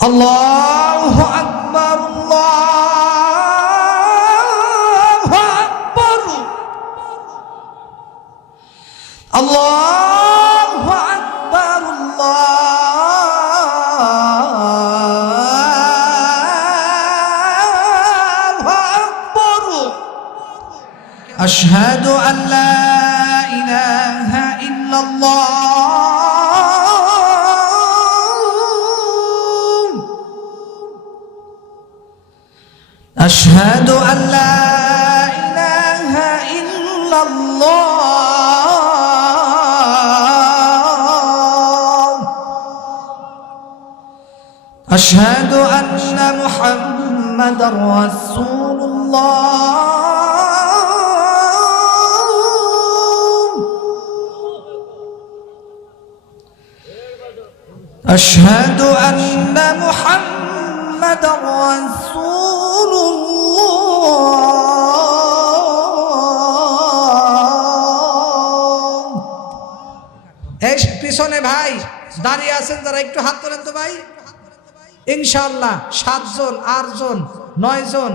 আল্লাহু আকবার, আল্লাহু আকবার, আল্লাহু আকবার, আল্লাহু আকবার। আশহাদু আন লা ইলাহা ইল্লাল্লাহ, أشهد أن لا إله إلا الله، أشهد أن محمدا رسول الله، أشهد أن محمدا رسول এই পিছনে ভাই দাঁড়িয়ে আছেন যারা একটু হাত তোলেন তো ভাই। ইনশাআল্লাহ 7 জন, 8 জন, 9 জন,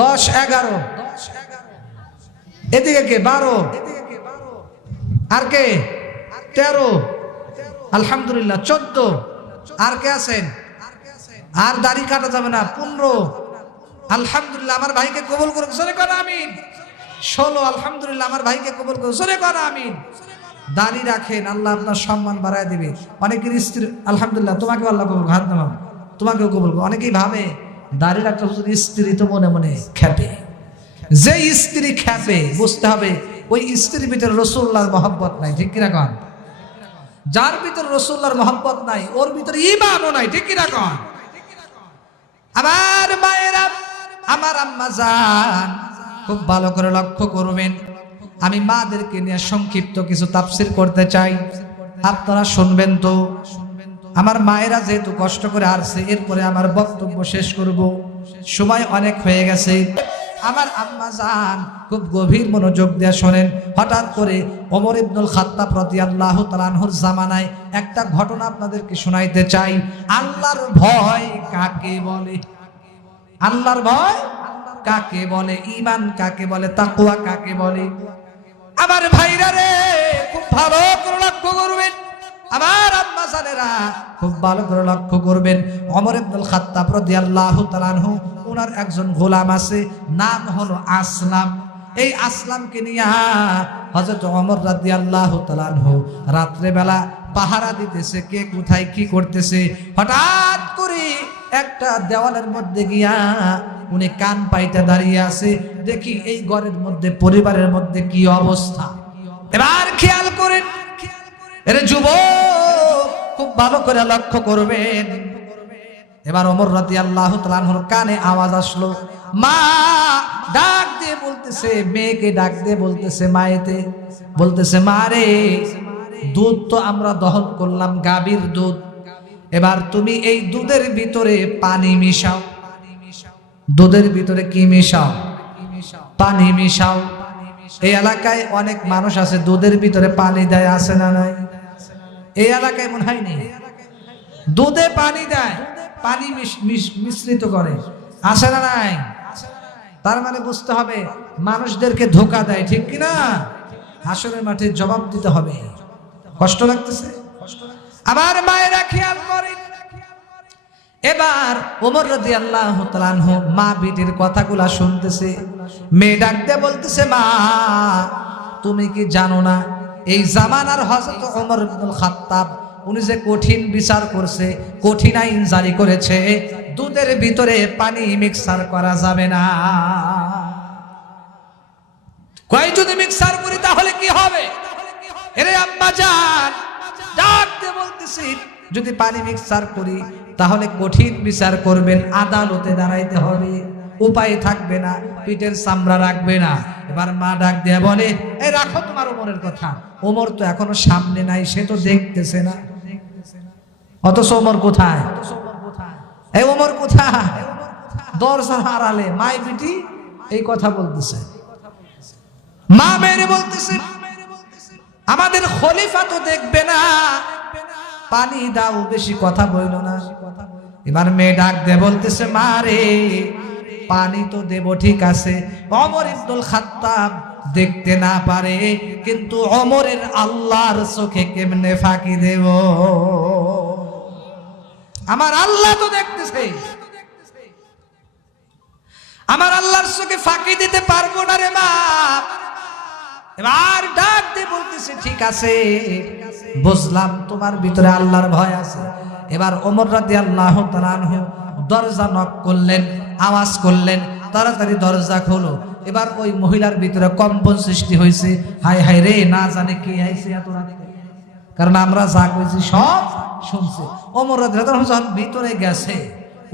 10, 11, এদিকে কে 12, আর কে 13, আলহামদুলিল্লাহ 14, আর কে আছেন? আর দাড়ি কাটা যাবে না 15, আলহামদুলিল্লাহ আমার ভাইকে কবুল করুন, জোরে করুন আমিন। 16, আলহামদুলিল্লাহ আমার ভাইকে কবুল করুন, জোরে করুন আমিন। দাড়ি রাখেন, আল্লাহ আপনার সম্মান বাড়ায় দিবে। অনেকের স্ত্রী, আলহামদুলিল্লাহ তোমাকে আল্লাহ কবুল, হাত নামাও, তোমাকেও কবুল করুন। অনেকেই ভাবে দাড়ি রাখতে হুজুর স্ত্রী তো মনে মনে খেপে। যে স্ত্রী খেপে বুঝতে হবে ওই স্ত্রীর ভিতরে রাসূলুল্লাহর মহব্বত নাই, ঠিক কি না কন? যার ভিতরে রাসূলুল্লাহর মহব্বত নাই ওর ভিতরে ঈমানও নাই, ঠিক কি না কন? আমার মায়েরা, আমার আম্মা জান, খুব ভালো করে লক্ষ্য করবেন। আমি মাদেরকে নিয়ে সংক্ষিপ্ত কিছু তাফসীর করতে চাই, আপনারা শুনবেন তো। আমার মায়েরা যেহেতু কষ্ট করে আসছে, এরপরে আমার বক্তব্য শেষ করব, সময় অনেক হয়ে গেছে। আমার আম্মা জান খুব গভীর মনোযোগ দিয়ে শোনেন। হঠাৎ করে ওমর ইবনুল খাত্তাব রাদিয়াল্লাহু তাআলা আনহুর জামানায় একটা ঘটনা আপনাদেরকে শোনাইতে চাই। আল্লাহর ভয় কাকে বলে? আল্লাহর ভয় কাকে বলে? ঈমান কাকে বলে? তাকওয়া কাকে বলে? আমার ভাইরা রে, খুব ভালো করে লক্ষ্য করবেন। আমার আম্মা জানেরা খুব ভালো করে লক্ষ্য করবেন। ওমর ইবনুল খাত্তাব রাদিয়াল্লাহু তাআলা আনহু, ওনার একজন গোলাম আছে, নাম হলো আসলাম। এই আসলামকে নিয়ে হযরত ওমর রাদিয়াল্লাহু তাআলা আনহু রাত্রে বেলা পাহারা দিতেছে, কে কোথায় কি করতেছে। হঠাৎ করে একটা দেওয়ালের মধ্যে গিয়া উনি কান পাইতে দাঁড়িয়ে আছে। দেখি এই ঘরের মধ্যে, পরিবারের মধ্যে কি অবস্থা। এবার খেয়াল করেন, এর যুবক খুব ভালো করে লক্ষ্য করবেন। এবার ওমর রাদিয়াল্লাহু তাআলা আনহুর কানে আওয়াজ আসলো, মা ডাক দিয়ে বলতেছে, মেয়েকে ডাক দিয়ে বলতেছে, মায়েতে বলতেছে, মা রে, দুধ তো আমরা দহন করলাম, গাভীর দুধ। এবার তুমি এই দুধের ভিতরে পানি মিশাও। দুধের ভিতরে কি মিশাও? পানি মিশাও। এই এলাকায় অনেক মানুষ আছে দুধের ভিতরে পানি দেয়, আছে না নাই? এই এলাকায় মনে হয় নেই, দুধে পানি দেয়, পানি মিশ্রিত করে, আছে না নাই? তার মানে বুঝতে হবে মানুষদেরকে ধোঁকা দেয়, ঠিক কিনা? হাসরের মাঠে জবাব দিতে হবে। কষ্ট লাগতেছে? আমার মায়েরা খেয়াল করেন। এবার ওমর রাদিয়াল্লাহু তাআলা আনহু মা বিটির কথাগুলা শুনতেছে। মেয়ে ডাক দিয়ে বলতেছে, মা তুমি কি জানো না এই জামানার হযরত ওমর ইবনুল খাত্তাব উনি যে কঠিন বিচার করছে, কঠিন আইন জারি করেছে, দুধের ভিতরে পানি মিক্সার করা যাবে না। কই যদি মিক্সার করি তাহলে কি হবে? এরে আম্মা জান ডাক দিয়ে বলতেছি, যদি পানি মিক্সার করি তাহলে কঠিন বিচার করবেন, আদালতে দাঁড়াইতে হবে, উপায় থাকবে না, পিঠের চামড়া রাখবে না। এবার মা ডাক দিয়ে বলে, এই রাখো তোমার ওমরের কথা, ওমর তো এখনো সামনে নাই, সে তো দেখতেছে না। অথচ ওমর কোথায়? এই ওমর কোথায়? দরজার আড়ালে মাই বিটি এই কথা বলতেছে। মা মেরে বলতেছে, আমাদের খলিফা তো দেখবে না, পানি দাও, বেশি কথা বইল না। এবার মেয়ে ডাক দিয়ে বলতেছে, মা রে পানি তো দেব ঠিক আছে, ওমর ইবনুল খাত্তাব দেখতে না পারে, কিন্তু ওমরের আল্লাহর চোখে কেমনে ফাঁকি দেব? আমার আল্লাহ তো দেখতেছে, আমার আল্লাহর চোখে ফাঁকি দিতে পারবো না রে মা। এবার ডাক দিয়ে বলতেছে, ঠিক আছে বুঝলাম তোমার ভিতরে আল্লাহর ভয় আছে। এবার ওমর রাদিয়াল্লাহু তাআলা আনহু দরজা নক করলেন, আওয়াজ করলেন, তাড়াতাড়ি দরজা খোলো। এবার ওই মহিলার ভিতরে কম্পন সৃষ্টি হয়েছে, হায় হায় রে, না জানে কে আইছে এত রাতে, কারণ আমরা যা কইছি সব শুনছে। ওমর রাদিয়াল্লাহু তাআলা যখন ভিতরে গেছে,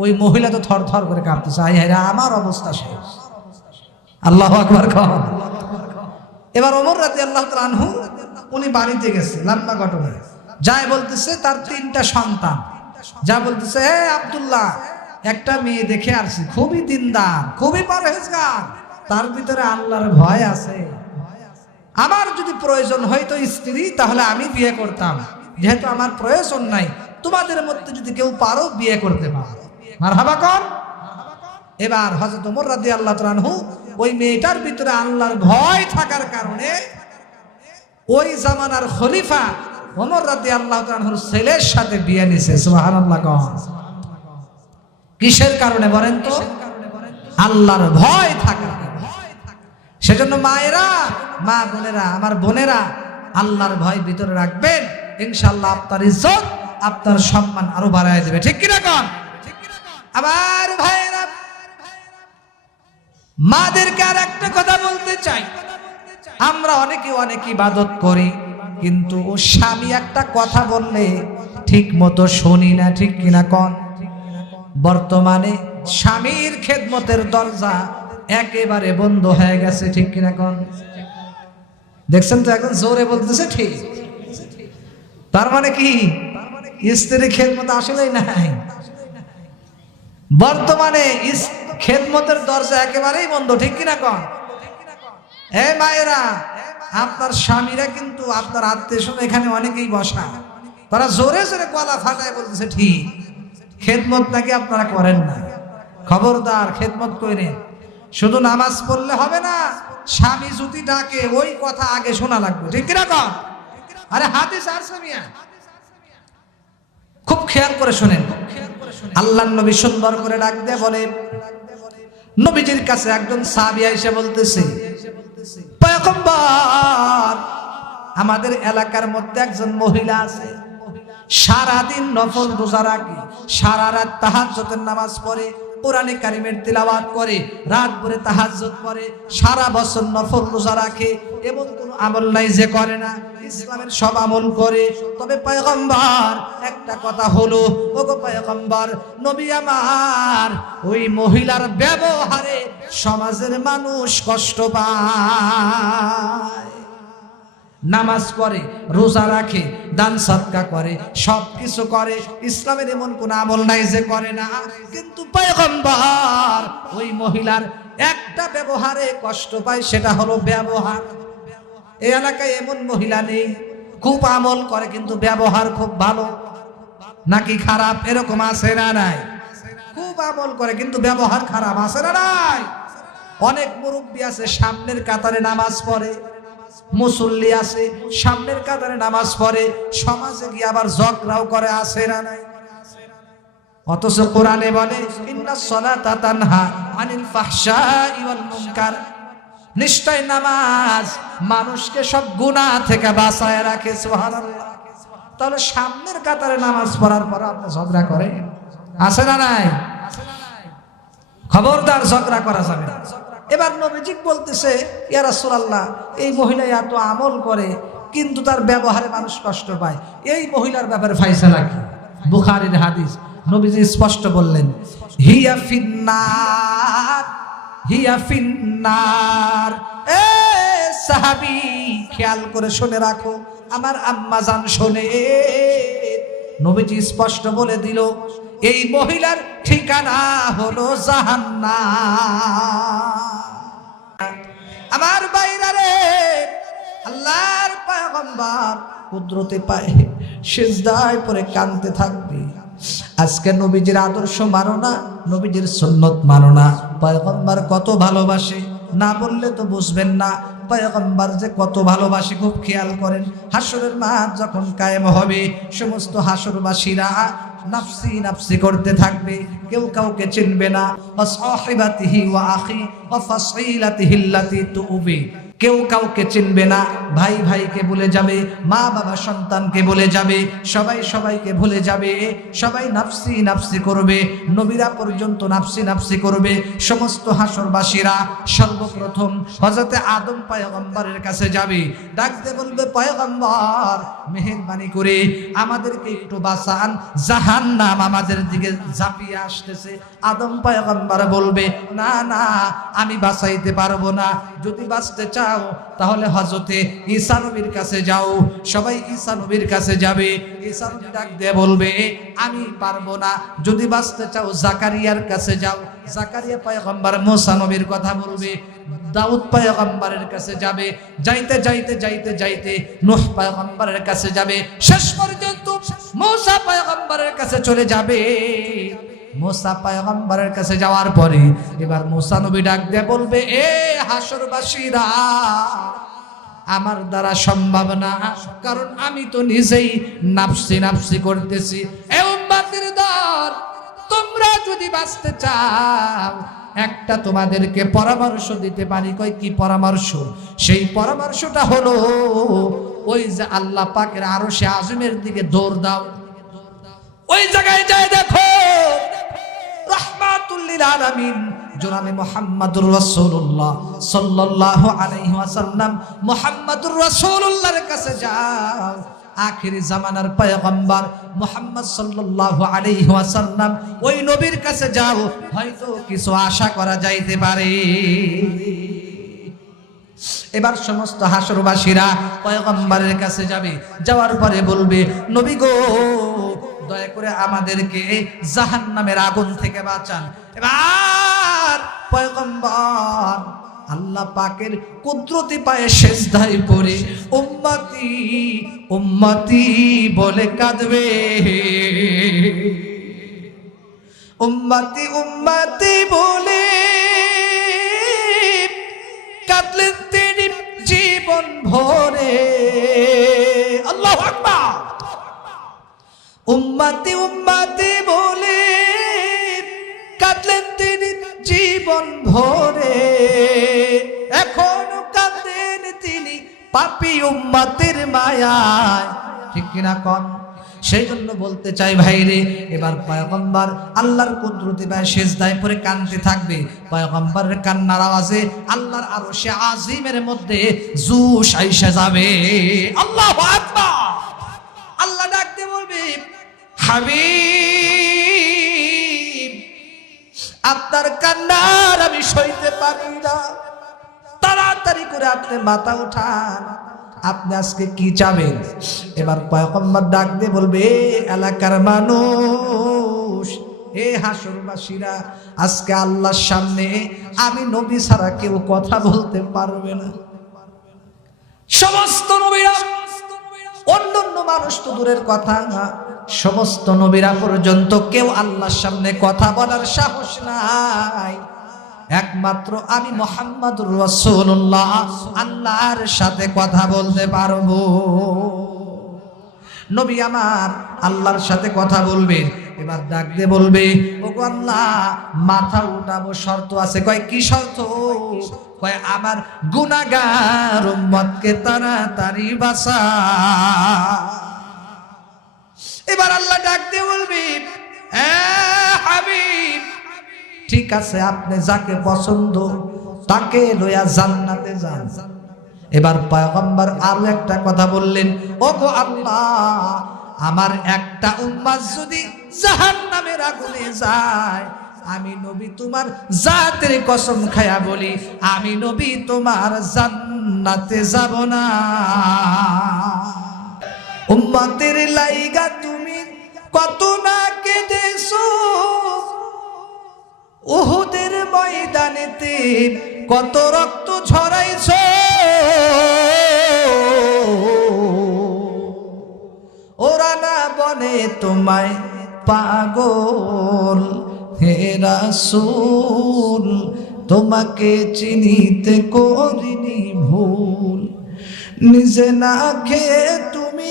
ওই মহিলা তো থর থর করে কাঁপতেছে, হায় হায় রে আমার অবস্থা শেষ। আল্লাহু আকবার কও। এবার ওমর রাদিয়াল্লাহু তাআলা আনহু উনি বাড়িতে গেছে, লম্বা ঘটনা, যায় বলতেছে তার 3টা সন্তান, যা বলতেছে, হে আব্দুল্লাহ একটা মেয়ে দেখে আসছি, খুবই দিনদার, খুবই পরহেজগার, তার ভিতরে আল্লাহর ভয় আছে। আমার যদি প্রয়োজন হয়তো স্ত্রী, তাহলে আমি বিয়ে করতাম, যেহেতু আমার প্রয়োজন নাই, তোমাদের মধ্যে যদি কেউ পারো বিয়ে করতে পারো, মারহাবা কর। এবার হযরত ওমর রাদিয়াল্লাহু তাআলা আনহু ওই মেয়েটার ভিতরে আল্লাহর ভয় থাকার কারণে ওই জামানার খলিফা ওমর রাদিয়াল্লাহু তাআলা আনহুর ছেলের সাথে বিয়ে নিছে। সুবহানাল্লাহ। কিসের কারণে বলেন তো? আল্লাহর ভয় থাকার কারণে। সেজন্য মায়েরা, মা বোনেরা, আমার বোনেরা, আল্লাহর ভয় ভিতরে রাখবেন, ইনশাআল্লাহ আপনার ইজ্জত, আপনার সম্মান আরো বাড়ায় দেবে। ঠিক কিনা কোন? আমার ভাইরা, মাদেরকে আর একটা কথা বলতে চাই, আমরা অনেকে অনেক ইবাদত করি, কিন্তু ও স্বামী একটা কথা বললে ঠিক মতো শুনি না। ঠিক কিনা কোন? বর্তমানে স্বামীর খেদমতের দরজা একেবারে বন্ধ হয়ে গেছে। ঠিক কিনা কোন? দেখছেন তো, এখন জোরে বলতেছে ঠিক। তার মানে কি? স্ত্রীর খেদমত আসলেই নাই। বর্তমানে খেদমতের দরজা একেবারেই বন্ধ। ঠিক কিনা কোন? এ মায়েরা, আপনার স্বামীরা কিন্তু আপনার আত্মীয় এখানে অনেকেই বসা, তারা জোরে জোরে গলা ফাটায় বলতেছে ঠিক, খেদমত নাকি আপনারা করেন না। খবরদার, খেদমত করেন। শুধু নামাজ পড়লে হবে না, স্বামী যদি ডাকে ওই কথা আগে শোনা লাগবে। ঠিক কিনা কোন? আরে হাদিস আছে মিয়া, খুব খেয়াল করে শুনেন। আল্লাহর নবী সুন্দর করে ডাক দিয়ে বলে, নবীজির কাছে একজন সাহাবী এসে বলতেছে, পয়গম্বর, আমাদের এলাকার মধ্যে একজন মহিলা আছে, সারাদিন নফল রোজা রাখে, সারা রাত তাহাজ্জুদের নামাজ পড়ে, কোরআনে কারিমের তিলাওয়াত করে, রাত ভরে তাহাজ্জুদ পড়ে, সারা বছর নফল রোজা রাখে, এমন কোনো আমল নাই যে করে না, ইসলামের সব আমল করে। তবে পয়গম্বর একটা কথা হলো, ওগো পয়গম্বর, নবী আমার, ওই মহিলার ব্যবহারে সমাজের মানুষ কষ্ট পায়। নামাজ পড়ে, রোজা রাখে, দান সদকা করে, সব কিছু করে, ইসলামের এমন কোন আমল নাই যে করে না, কিন্তু পয়গম্বর ওই মহিলার একটা ব্যবহারে কষ্ট পায়, সেটা হলো ব্যবহার। এই এলাকায় এমন মহিলা নেই, খুব আমল করে কিন্তু ব্যবহার খুব ভালো নাকি খারাপ, এরকম আছে না নাই? খুব আমল করে কিন্তু ব্যবহার খারাপ, আছে না নাই? অনেক মুরব্বী আছে সামনের কাতারে নামাজ পড়ে, মুসল্লি আছে সামনের কাতারে নামাজ পড়ে, সমাজে গিয়ে আবার ঝগড়াও করে, আছে না নাই? অথচ কোরআনে বলে, ইন্নাস সালাতা তানহা আনিল ফাহশাই ওয়াল মুনকার, নিশ্চয় নামাজ মানুষকে সব গুনাহ থেকে বাঁচায় রাখে। সুবহানাল্লাহ। তাহলে সামনের কাতারে নামাজ পড়ার পর আপনি ঝগড়া করেন, আছে না নাই? খবরদার, ঝগড়া করা যাবে না। এবার নবীজি বলতেছে, ইয়া রাসূলুল্লাহ, এই মহিলা এত আমল করে কিন্তু তার ব্যবহারে মানুষ কষ্ট পায়, এই মহিলার ব্যাপারে ফায়সালা কি? বুখারীর হাদিস, নবীজি স্পষ্ট বললেন, হিয়া ফিন্নার, হিয়া ফিন্নার। এ সাহাবী, খেয়াল করে শুনে রাখো, আমার আম্মা জান শোনে, নবীজি স্পষ্ট বলে দিল, এই মহিলার ঠিকানা হলো জাহান্নাম। আমার বাইরা রে, আল্লাহর পয়গম্বর কুদরতে পায়ে সিজদায় পড়ে কাঁদতে থাকবে, আজকে নবীজির আদর্শ মানো না, নবীজির সুন্নত মানো না। পয়গম্বর কত ভালোবাসে না বললে তো বুঝবেন না। পয়গম্বর যে কত ভালোবাসে খুব খেয়াল করেন। হাসরের মাঠ যখন কায়েম হবে, সমস্ত হাসরবাসীরা নাফসি নাফসি করতে থাকবে, কেউ কাউকে চিনবে না। ওয়াসাহিবাতিহি ওয়া আখি ওয়া ফাসিলাতিহি আল্লাতী তুবি, কেউ কাউকে চিনবে না। ভাই ভাইকে ভুলে যাবে, মা বাবা সন্তানকে ভুলে যাবে, সবাই সবাইকে ভুলে যাবে, সবাই নাফসি নাফসি করবে। নবীরা পর্যন্ত নাফসি নাফসি করবে। সমস্ত হাসরবাসীরা সর্বপ্রথম হযরতে আদম পয়গম্বরের কাছে যাবে, ডাকতে বলবে, পয়গম্বর মেহেরবানি করে আমাদেরকে একটু বাঁচান, জাহান্নাম আমাদের দিকে ঝাঁপিয়ে আসতেছে। আদম পয়গম্বর বলবে, না না, আমি বাঁচাইতে পারবো না। যদি বাঁচতে চাও তাহলে হযরতে ঈসা নবীর কাছে যাও। সবাই ঈসা নবীর কাছে যাবে। ঈসা নবী ডাক দিয়ে বলবে, আমি পারবো না। যদি বাঁচতে চাও জাকারিয়ার কাছে যাও। জাকারিয়া পয়গম্বর মুসা নবীর কথা বলবে। দাউদ পয়গম্বরের কাছে যাবে। যাইতে যাইতে যাইতে যাইতে নূহ পয়গম্বরের কাছে যাবে। শেষ পর্যন্ত মুসা পয়গম্বরের কাছে চলে যাবে। মুসা পয়গম্বরের কাছে যাওয়ার পরে এবার মুসা নবী ডাক দিয়ে বলবে, এ হাসরবাসীরা, আমার দ্বারা সম্ভব না, কারণ আমি তো নিজেই নাফসি নাফসি করতেছি। এ উম্মতের দল, তোমরা যদি বাঁচতে চাও, একটা তোমাদেরকে পরামর্শ দিতে পারি। কই কি পরামর্শ? সেই পরামর্শটা হলো ওই যে আল্লাহ পাকের আরশে আযমের দিকে দৌড় দাও। ওই জায়গায় যায় দেখো রাহমাতুল লিল আলামিন জনাবে মুহাম্মদুর রাসূলুল্লাহ সাল্লাল্লাহু আলাইহি ওয়াসাল্লাম, মুহাম্মদুর রাসূলুল্লাহর কাছে যাও। আখিরি জামানার পয়গম্বর মুহাম্মদ সাল্লাল্লাহু আলাইহি ওয়াসাল্লাম, ওই নবীর কাছে যাও, হয়তো কিছু আশা করা যাইতে পারে। এবার সমস্ত হাসরবাসীরা পয়গম্বরের কাছে যাবে। যাওয়ার পরে বলবে, নবী গো, দয়া করে আমাদেরকে জাহান্নামের আগুন থেকে বাঁচান। এবার পয়গম্বর আল্লাহ পাকের কুদরতি পায়ে সিজদায় পড়ে উম্মতি উম্মতি বলে কাঁদবে। উম্মতি উম্মতি বলে কাঁদলেন তিনি জীবন ভরে। আল্লাহু আকবার। উম্মতি উম্মতি বলে কাঁদলেন তিনি জীবন ভরে। এখনো কাঁদেন তিনি পাপী উম্মতের মায়ায়। ঠিক কিনা কন? সেই জন্য বলতে চাই ভাইরে, এবার পয়গম্বর আল্লাহর কুদরতি পায়ে সিজদায় পড়ে কাঁদতে থাকবে। পয়গম্বরের কান্নার আওয়াজে আল্লাহর আরশে আজিমের মধ্যে জুশ আইসা যাবে। আল্লাহু আকবার। আল্লাহ ডাকতে বলবে, হাবিব, আপনার কান্নার আমি সইতে পারি না, তাড়াতাড়ি করে আপনি মাথা উঠান, আপনি আজকে কি চাবেন? এবার পয়গম্বর ডাক দিয়ে বলবে, এলাকার মানুষ, এ হাসরবাসীরা, আজকে আল্লাহর সামনে আমি নবী ছাড়া কেউ কথা বলতে পারবে না। সমস্ত নবীরা, অন্যান্য মানুষ তো দূরের কথা, সমস্ত নবীরা পর্যন্ত কেউ আল্লাহর সামনে কথা বলার সাহস নাই। একমাত্র আমি মুহাম্মদুর রাসূলুল্লাহ আল্লাহর সাথে কথা বলতে পারবো। নবী আমার আল্লাহর সাথে কথা বলবেন। এবার ডাক দিয়ে বলবে, ওগো আল্লাহ, মাথা উঠাবো, শর্ত আছে। কয় কি শর্ত? কয় আমার গুনাহগার উম্মতকে তাড়াতাড়ি বাঁচা। এবার আল্লাহ ডাক দিয়ে বলবে, হাবিব, ঠিক আছে, আপনি যাকে পছন্দ তাকে লইয়া জান্নাতে যান। এবার পয়গম্বর আরো একটা কথা বললেন, ওগো আল্লাহ, আমার একটা উম্মত যদি জাহান্নামের আগুনে যায়, আমি নবী তোমার জাতের কসম খায়া বলি, আমি নবী তোমার জান্নাতে যাব না। উম্মতের লাইগা তুমি কত না কেঁদেছো, উহুদের ময়দানেতে কত রক্ত ঝরাইছো, ওরা না বলে তোমায় পাগল, হে রাসূল তোমাকে চিনিতে করিনি ভুল। নিজে না খেয়ে তুমি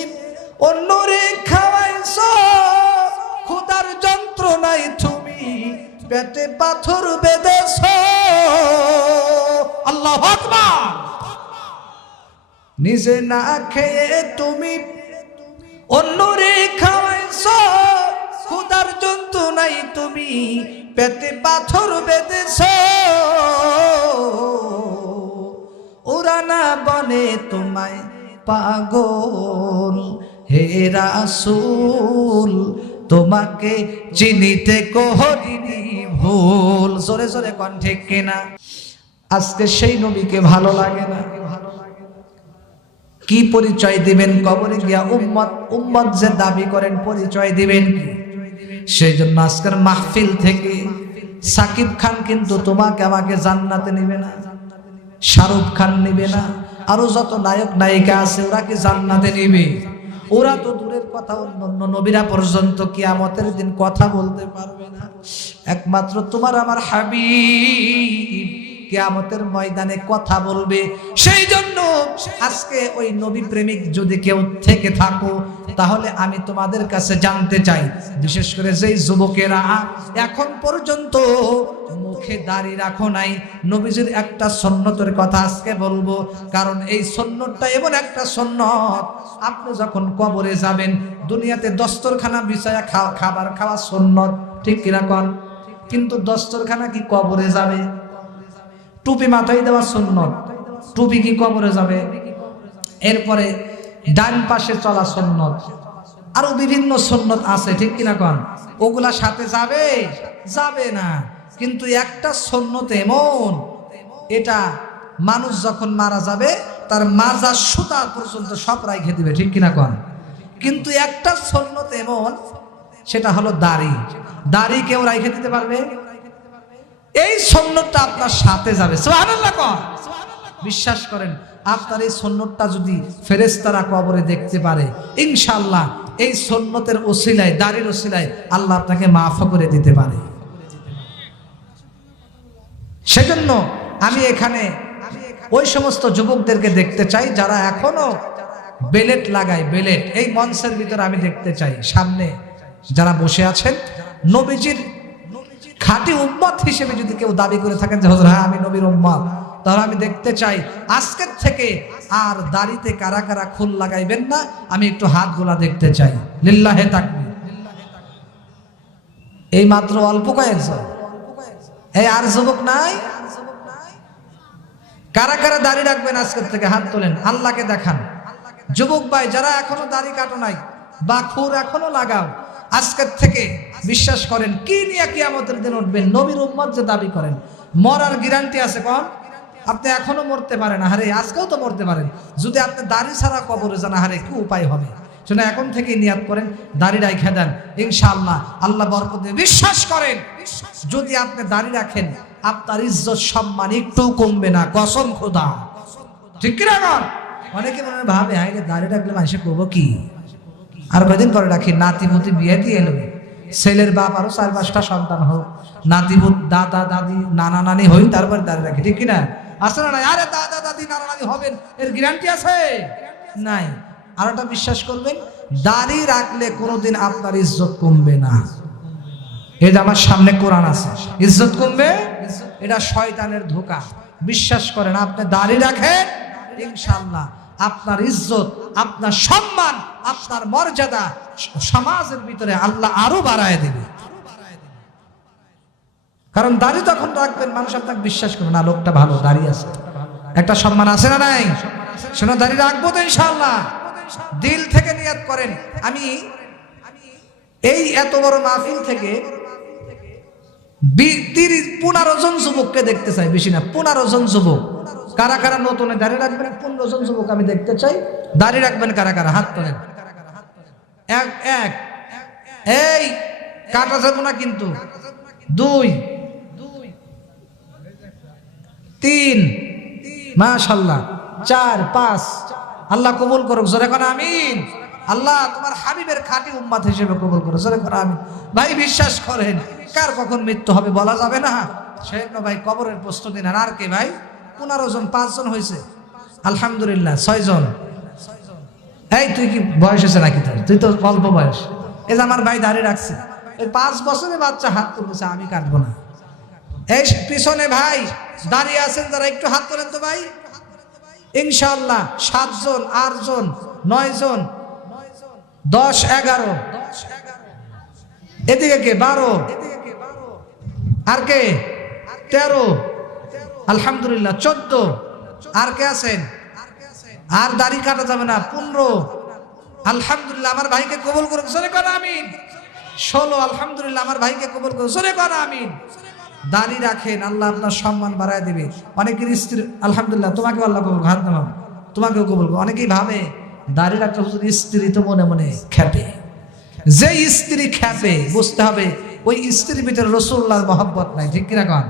অন্যরে খাওয়াইছো, ক্ষুধার যন্ত্রণায় তুমি পেটে পাথর বেঁধেছো। আল্লাহু আকবার। নিজে না খেয়ে তুমি অন্যরে খাওয়াইছো, ক্ষুধার যন্ত্রণায় তুমি পেটে পাথর বেঁধেছো। ওরা না বলে তোমায় পাগল, হে রাসূল তোমাকে চিনিতে করিনি ভুল। জোরে জোরে কোন ঠিক কিনা? আজকে সেই নবীকে ভালো লাগে না। কি পরিচয় দিবেন কবরে গিয়া? উম্মত উম্মত যে দাবি করেন পরিচয় দিবেন কি? সেই জন্য আজকের মাহফিল থেকে সাকিব খান কিন্তু তোমাকে আমাকে জান্নাতে নিবে না, শাহরুখ খান নিবে না, আরো যত নায়ক নায়িকা আছে ওরা কি জান্নাতে নিবে? ওরা তো দূরের কথা, অন্যান্য নবীরা পর্যন্ত কিয়ামতের দিন কথা বলতে পারবে না। একমাত্র তোমার আমার হাবিব কিয়ামতের ময়দানে কথা বলবে। সেই জন্য আজকে ওই নবী প্রেমিক যদি কেউ থেকে থাকো, তাহলে আমি তোমাদের কাছে জানতে চাই, বিশেষ করে যেই যুবকেরা এখন পর্যন্ত মুখে দাড়ি রাখো নাই, নবীজির একটা সুন্নতের কথা আজকে বলবো। কারণ এই সুন্নতটা এমন একটা সুন্নত, আপনি যখন কবরে যাবেন, দুনিয়াতে দস্তরখানা বিছায়া খাবার খাওয়া সুন্নত, ঠিক কিনা কোন? কিন্তু দস্তরখানা কি কবরে যাবে? টুপি মাথায় দেওয়া সুন্নত, টুপি কি কবরে যাবে? এরপরে ডান পাশে চলা সুন্নত, আরো বিভিন্ন সুন্নত আছে, ঠিক কিনা কোন? ওগুলা সাথে যাবে? যাবে না। কিন্তু একটা সুন্নত এমন, এটা মানুষ যখন মারা যাবে তার মাজার সুতা পর্যন্ত সব রাইখে দিবে, ঠিক কিনা কোন? কিন্তু একটা সুন্নত এমন, সেটা হলো দাড়ি। দাড়ি কেউ রাইখে দিতে পারবে? এই সুন্নতটা আপনার সাথে যাবে। সুবহানাল্লাহ কোন? বিশ্বাস করেন, আপনার এই সুন্নতটা যদি ফেরেশতারা কবরে দেখতে পারে, ইনশাআল্লাহ এই সুন্নতের ওসিলায়, দাড়ির ওসিলায় আল্লাহ আপনাকে মাফ করে দিতে পারে। সেজন্য আমি এখানে ওই সমস্ত যুবকদেরকে দেখতে চাই যারা এখনো বেলেট লাগায়, বেলেট এই মঞ্চের ভিতরে আমি দেখতে চাই। সামনে যারা বসে আছেন, নবীজির খাঁটি উম্মত হিসেবে যদি কেউ দাবি করে থাকেন যে হুজুর হ্যাঁ আমি নবীর উম্মত, তাহলে আমি দেখতে চাই আজকের থেকে আর দাড়িতে কারা কারা খুল লাগাইবেন না, আমি একটু হাতগুলা দেখতে চাই। লিল্লাহে তাকবীর। এই মাত্র অল্প কয়েকজন, এই আর যুবক নাই? কারা কারা দাড়ি রাখবেন আজকের থেকে হাত তোলেন, আল্লাহকে দেখান। যুবক ভাই যারা এখনো দাড়ি কাটো নাই বা খুর এখনো লাগাও, আজকের থেকে বিশ্বাস করেন কি নিয়ে কিয়ামতের দিন উঠবেন? নবীর উম্মত যে দাবি করেন, মরার গ্যারান্টি আছে কোন? আপনি এখনো মরতে পারেন, আরে আজকেও তো মরতে পারেন। যদি আপনি দাড়ি ছাড়া কবরে যান, আরে কি উপায় হবে? শুনে এখন থেকেই নিয়াত করেন, দাড়ি রাখে দেন, ইনশাআল্লাহ আল্লাহ বরকত দেবে। বিশ্বাস করেন, যদি আপনি দাড়ি রাখেন আপনার ইজ্জত সম্মান একটু কমবে না, কসম খোদা, ঠিক কি না? অনেকে মনে ভাবে হাই রে দাড়ি রাখলে মানুষে করবো কি, আর কয়দিন পরে রাখি, নাতিপুতি বিয়ে দিয়ে এলো, ছেলের বাপ আরো 4-5টা সন্তান হোক, নাতিপুত দাদা দাদি নানা নানি হই, তারপরে দাঁড়িয়ে রাখি, ঠিক কিনা? আছে না নাই? আরে দাদা দাদি নানা নানি হবেন, এর গ্যারান্টি আছে? নাই। আর একটা বিশ্বাস করবেন, দাড়ি রাখলে কোনোদিন আপনার ইজ্জত কমবে না। এই যে আমার সামনে কোরআন আছে, ইজ্জত কমবে, এটা শয়তানের ধোঁকা। বিশ্বাস করেন, আপনি দাড়ি রাখেন, ইনশাআল্লাহ আপনার ইজ্জত, আপনার সম্মান, আপনার মর্যাদা সমাজের ভিতরে আল্লাহ আরো বাড়ায় দেবে। কারণ দাড়ি যখন রাখবেন মানুষ আপনাকে বিশ্বাস করবে, না লোকটা ভালো, দাড়ি আছে, একটা সম্মান আছে না নাই? শোনো, দাড়ি রাখবো তো ইনশাআল্লাহ। দিল থেকে নিয়ত করেন। আমি এই এত বড় মাহফিল থেকে 15 জন যুবককে দেখতে চাই, বেশি না, 15 জন যুবক। কারা কারা নতুন দাড়ি রাখবেন? 15 জন যুবক আমি দেখতে চাই। দাড়ি রাখবেন কারা কারা? হাত তোলেন। এক এক, এই কাটা যাবো না কিন্তু। 2 3, মাশাআল্লাহ, 4 5, আল্লাহ কবুল করুক, জোরে কোন আমিন। আল্লাহ তোমার হাবিবের খাঁটি উম্মত হিসেবে কবুল করো। জোরে করে আমিন। ভাই বিশ্বাস করেন, কার কখন মৃত্যু হবে বলা যাবে না। সেজন্য ভাই কবরের প্রস্তুতি নেন। আর কে ভাই? 15 জন, 5 জন হয়েছে আলহামদুলিল্লাহ, 6 জন। এই তুই কি বয়স হয়েছে নাকি? তুই তো অল্প বয়স। এই যে আমার ভাই দাঁড়িয়ে রাখছে, এই 5 বছরের বাচ্চা হাত তুলতেছে, আমি কাটবো না। এই পিছনে ভাই দাঁড়িয়ে আছেন যারা, একটু হাত তোলেন তো ভাই। ইনশাআল্লাহ 7 জন, 8 জন, 9 জন, 10, 11, এদিকে কে 12, আর কে 13, আলহামদুলিল্লাহ 14, আর কে আছেন? আর দাড়ি কাটা যাবে না 15, আলহামদুলিল্লাহ আমার ভাইকে কবুল করুন। জোরে করে আমিন। 16, আলহামদুলিল্লাহ আমার ভাইকে কবুল করুন। জোরে করে আমিন। দাড়ি রাখেন, আল্লাহ আপনার সম্মান বাড়ায় দিবে। অনেকের স্ত্রী, আলহামদুলিল্লাহ তোমাকে আল্লাহ কবুল, হাত নামাও, তোমাকেও কবুল করুন। অনেকেই ভাবে দাড়ি রাখতে হুজুর স্ত্রী তো মনে মনে খেপে। যে স্ত্রী খেপে বুঝতে হবে ওই স্ত্রীর ভিতরে রাসূলুল্লাহর মহব্বত নাই, ঠিক কিনা কন?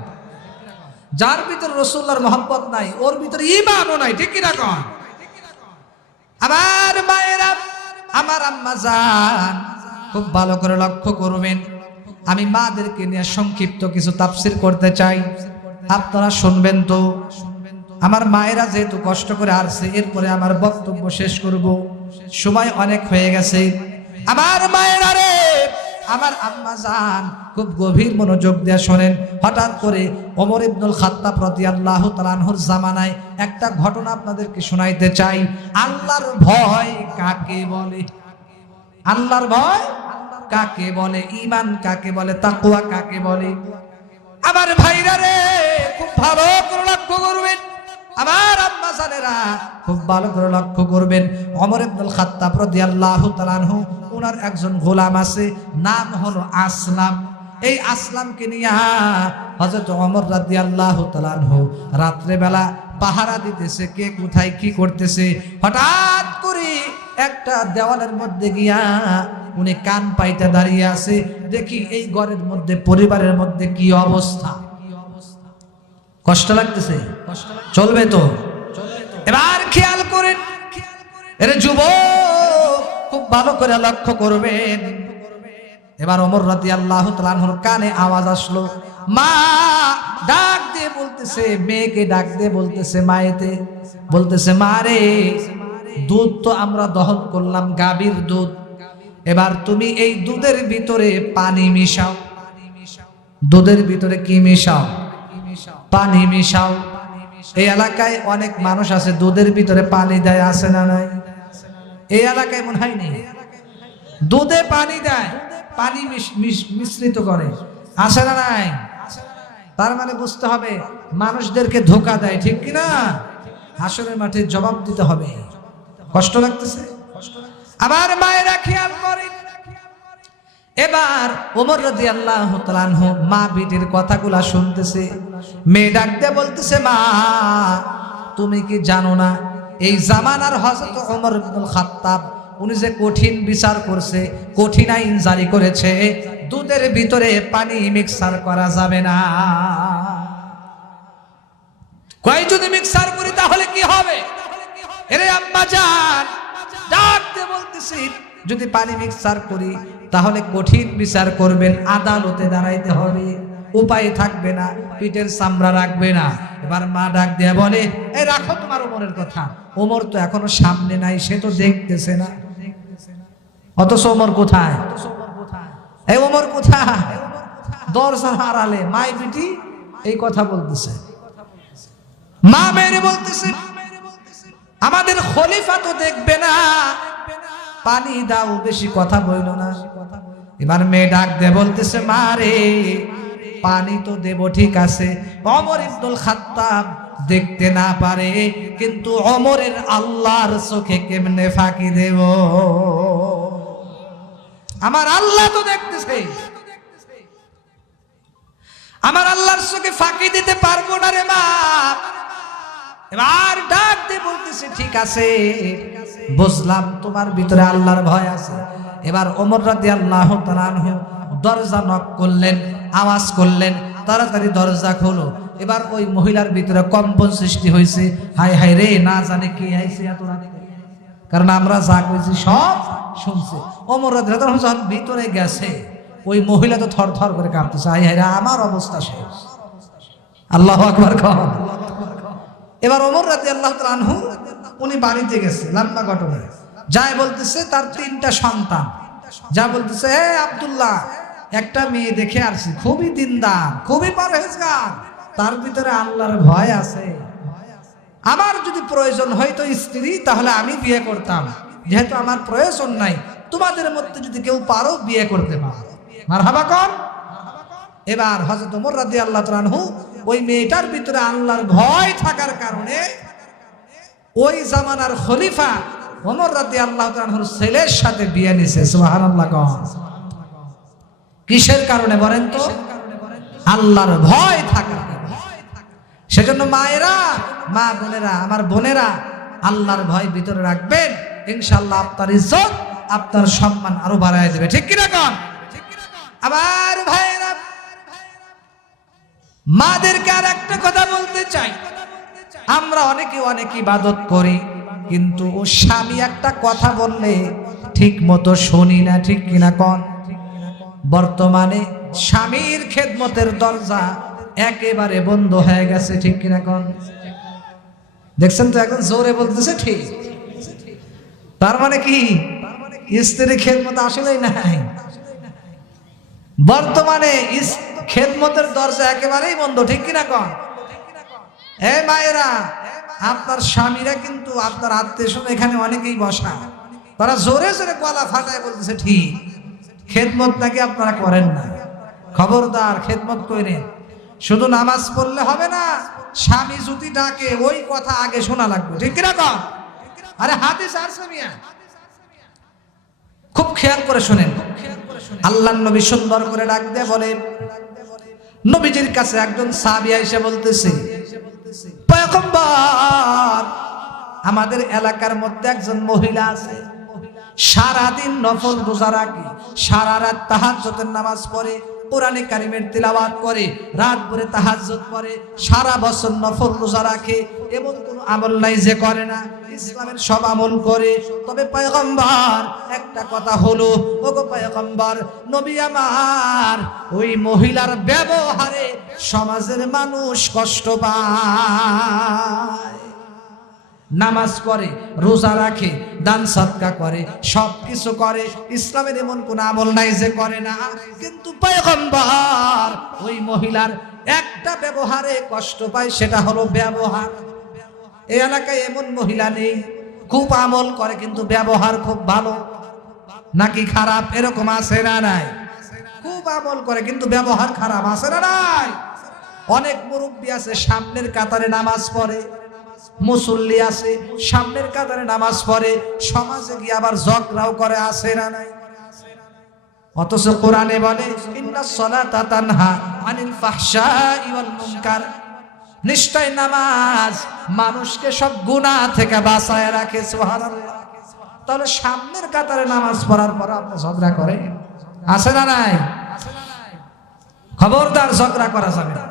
যার ভিতরে রাসূলুল্লাহর মহব্বত নাই ওর ভিতরে ঈমানও নাই, ঠিক কিনা কন? আমার মায়েরা, আমার আম্মা জান, খুব ভালো করে লক্ষ্য করবেন। আমি মাদেরকে নিয়ে সংক্ষিপ্ত কিছু তাফসীর করতে চাই, আপনারা শুনবেন তো। আমার মায়েরা যেহেতু কষ্ট করে আসছে, এরপরে আমার বক্তব্য শেষ করব, সময় অনেক হয়ে গেছে। আমার মায়েরা রে, আমার আম্মা জান, খুব গভীর মনোযোগ দিয়ে শোনেন। হঠাৎ করে ওমর ইবনুল খাত্তাব রাদিয়াল্লাহু তাআলা আনহুর জামানায় একটা ঘটনা আপনাদেরকে শোনাইতে চাই। আল্লাহর ভয় কাকে বলে? আল্লাহর ভয় কাকে বলে? ঈমান কাকে বলে? তাকওয়া কাকে বলে? আমার ভাইরা রে, খুব ভালো করে লক্ষ্য করবেন। আমার আম্মা জানেরা খুব ভালো করে লক্ষ্য করবেন। ওমর ইবনুল খাত্তাব রাদিয়াল্লাহু তাআলা আনহু, ওনার একজন গোলাম আছে, নাম হলো আসলাম। এই আসলামকে নিয়ে হযরত ওমর রাদিয়াল্লাহু তাআলা আনহু রাত্রে বেলা পাহারা দিতেছে, কে কোথায় কি করতেছে। হঠাৎ করে একটা দেওয়ালের মধ্যে গিয়া উনি কান পাইতে দাঁড়িয়ে আছে। দেখি এই ঘরের মধ্যে, পরিবারের মধ্যে কি অবস্থা। কষ্ট লাগতেছে? চলবে তো? এবার খেয়াল করেন, এর যুবক খুব ভালো করে লক্ষ্য করবেন। এবার ওমর রাদিয়াল্লাহু তাআলা আনহুর কানে আওয়াজ আসলো। মা ডাক দিয়ে বলতেছে, মেয়েকে ডাক দিয়ে বলতেছে, মায়েতে বলতেছে, মা রে, দুধ তো আমরা দহন করলাম, গাভীর দুধ। এবার তুমি এই দুধের ভিতরে পানি মিশাও। দুধের ভিতরে কি মিশাও? পানি মিশাও। এই এলাকায় অনেক মানুষ আছে দুধের ভিতরে পানি দেয়, আছে না নাই? এই এলাকায় মনে হয় নেই, দুধে পানি দেয়, পানি মিশ্রিত করে, আছে না নাই? তার মানে বুঝতে হবে মানুষদেরকে ধোঁকা দেয়, ঠিক কিনা? হাসরের মাঠে জবাব দিতে হবে। কষ্ট লাগতেছে? আবার মায়েরা খেয়াল করেন। এবার ওমর রাদিয়াল্লাহু তাআলা আনহু মা বিটির কথাগুলা শুনতেছে। মেয়ে ডাক দিয়ে বলতেছে, মা তুমি কি জানো না এই জামানার হযরত ওমর ইবনুল খাত্তাব উনি যে কঠিন বিচার করছে, কঠিন আইন জারি করেছে, দুধের ভিতরে পানি মিক্সার করা যাবে না। কই যদি মিক্সার করি তাহলে কি হবে? এরে আম্মা জান, ডাক দিয়ে বলতেছি, যদি পানি মিক্সার করি তাহলে কঠিন বিচার করবেন, আদালতে দাঁড়াইতে হবে, উপায় থাকবে না, পিঠের চামড়া রাখবে না। এবার মা ডাক দিয়ে বলে, এই রাখো তোমার ওমরের কথা, ওমর তো এখনো সামনে নাই, সে তো দেখতেছে না। অথচ ওমর কোথায়? এই ওমর কোথায়? দরজার আড়ালে মাই বিটি এই কথা বলতেছে। মা মেরে বলতেছে, আমাদের খলিফা তো দেখবে না, পানি দাও, বেশি কথা বইল না। এবার মেয়ে ডাক দিয়ে বলতেছে, মা রে, পানি তো দেব ঠিক আছে, ওমর ইবনুল খাত্তাব দেখতে না পারে, কিন্তু ওমরের আল্লাহর চোখে কেমনে ফাঁকি দেব? আমার আল্লাহ তো দেখতেছে, আমার আল্লাহর চোখে ফাঁকি দিতে পারবো না রে মা। এবার ডাক দিয়ে বলতেছে, ঠিক আছে বুঝলাম, তোমার ভিতরে আল্লাহর ভয় আছে। এবার ওমর রাদিয়াল্লাহু তাআলা আনহু দরজা নক করলেন, আওয়াজ করলেন, তাড়াতাড়ি দরজা খোলো। এবার ওই মহিলার ভিতরে কম্পন সৃষ্টি হয়েছে, হায় হায় রে, না জানে কে আইছে এত রাতে, কারণ আমরা যা করেছি সব শুনছি। ওমর রাদিয়াল্লাহু তাআলা যখন ভিতরে গেছে, ওই মহিলা তো থর থর করে কাঁপতেছে, আয় হায় রে আমার অবস্থা শেষ। আল্লাহু আকবার কন। এবার ওমর রাদিয়াল্লাহু তাআলা আনহু উনি বাড়িতে গেছে, লম্বা ঘটনা। যায় বলতেছে তার 3টা সন্তান, যা বলতেছে হে আব্দুল্লাহ, একটা মেয়ে দেখে আসছি, খুবই দিনদার, খুবই পরহেজগার, তার ভিতরে আল্লাহর ভয় আছে। আমার যদি প্রয়োজন হয়তো স্ত্রী, তাহলে আমি বিয়ে করতাম, যেহেতু আমার প্রয়োজন নাই, তোমাদের মধ্যে যদি কেউ পারো বিয়ে করতে পারো। মারহাবা কর। এবার হযরত ওমর রাদিয়াল্লাহু তাআলা আনহু ওই মেয়েটার ভিতরে আল্লাহর ভয় থাকার কারণে ওই জামানার খলিফা ওমর রাদিয়াল্লাহু তাআলা আনহুর ছেলের সাথে বিয়ে নিছে। সুবহানাল্লাহ কর। কিসের কারণে বলেন তো? আল্লাহর ভয় থাকার কারণে। সেজন্য মায়েরা, মা বোনেরা, আমার বোনেরা, আল্লাহর ভয় ভিতরে রাখবেন, ইনশাআল্লাহ আপনার ইজ্জত, আপনার সম্মান আরো বাড়ায় দেবে। ঠিক কি না কোন? আবার ভাইরা, মাদেরকে আর একটা কথা বলতে চাই। আমরা অনেকে অনেক ইবাদত করি, কিন্তু ও স্বামী একটা কথা বললে ঠিক মতো শুনি না। ঠিক কিনা কোন? বর্তমানে স্বামীর খেদমতের দরজা একেবারে বন্ধ হয়ে গেছে। ঠিক কিনা কোন? দেখছেন তো, এখন জোরে বলতেছে ঠিক। তার মানে কি? স্ত্রীর খেদমত আসলেই নাই। বর্তমানে খেদমতের দরজা একেবারেই বন্ধ। ঠিক কিনা কোন? হে মায়েরা, আপনার স্বামীরা কিন্তু আপনার আত্মীয় এখানে অনেকেই বসা, তারা জোরে জোরে গলা ফাটায় বলতেছে ঠিক, খেদমত নাকি আপনারা করেন না। খবরদার, খেদমত করেন। শুধু নামাজ পড়লে হবে না, স্বামী যদি ডাকে ওই কথা আগে শোনা লাগবে। ঠিক কিনা কোন? আরে হাদিস আছে মিয়া, খুব খেয়াল করে শুনেন। আল্লাহর নবী সুন্দর করে ডাক দিয়ে বলে, নবীজির কাছে একজন সাহাবী এসে বলতেছে, পয়গম্বর, আমাদের এলাকার মধ্যে একজন মহিলা আছে, সারাদিন নফল রোজা রাখে, সারা রাত তাহাজ্জুদের নামাজ পড়ে, কোরআনে কারিমের তিলাওয়াত করে, রাত ভরে তাহাজ্জুদ পড়ে, সারা বছর নফল রোজা রাখে, এমন কোন আমল নাই যে করে না, ইসলামের সব আমল করে। তবে পয়গম্বর, একটা কথা হলো, ওগো পয়গম্বর, নবী আমার, ওই মহিলার ব্যবহারে সমাজের মানুষ কষ্ট পায়। নামাজ পড়ে, রোজা রাখে, দান সদকা করে, সবকিছু করে, ইসলামের এমন কোন আমল নাই যে করে না, কিন্তু পয়গম্বর ওই মহিলার একটা ব্যবহারে কষ্ট পায়, সেটা হলো ব্যবহার। এই এলাকায় এমন মহিলা নেই, খুব আমল করে কিন্তু ব্যবহার খুব ভালো নাকি খারাপ? এরকম আছে না নাই? খুব আমল করে কিন্তু ব্যবহার খারাপ, আছে না নাই? অনেক মুরব্বী আছে সামনের কাতারে নামাজ পড়ে, মুসল্লি আছে সামনের কাতারে নামাজ পড়ে, সমাজে গিয়ে আবার ঝগড়াও করে, আছে না নাই? অথচ কোরআনে বলে, ইন্নাস সালাতা তানহা আনিল ফাহশাই ওয়াল মুনকার, নিশ্চয় নামাজ মানুষকে সব গুনাহ থেকে বাঁচায় রাখে। সুবহানাল্লাহ। তাহলে সামনের কাতারে নামাজ পড়ার পর আপনি ঝগড়া করেন, আছে না নাই? খবরদার, ঝগড়া করা যাবে না।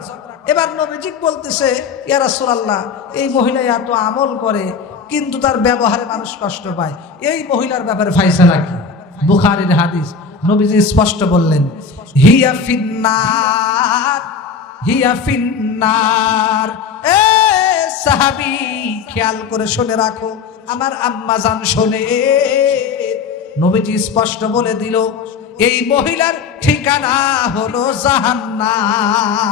এবার নবীজি বলতেছে, ইয়া রাসূলুল্লাহ, এই মহিলা এত আমল করে কিন্তু তার ব্যবহারে মানুষ কষ্ট পায়, এই মহিলার ব্যাপারে ফায়সালা কি? বুখারীর হাদিস, নবীজি স্পষ্ট বললেন, হিয়া ফিন্নার, হিয়া ফিন্নার। এ সাহাবী, খেয়াল করে শুনে রাখো, আমার আম্মা জান শোনে, নবীজি স্পষ্ট বলে দিল, এই মহিলার ঠিকানা হলো জাহান্নাম।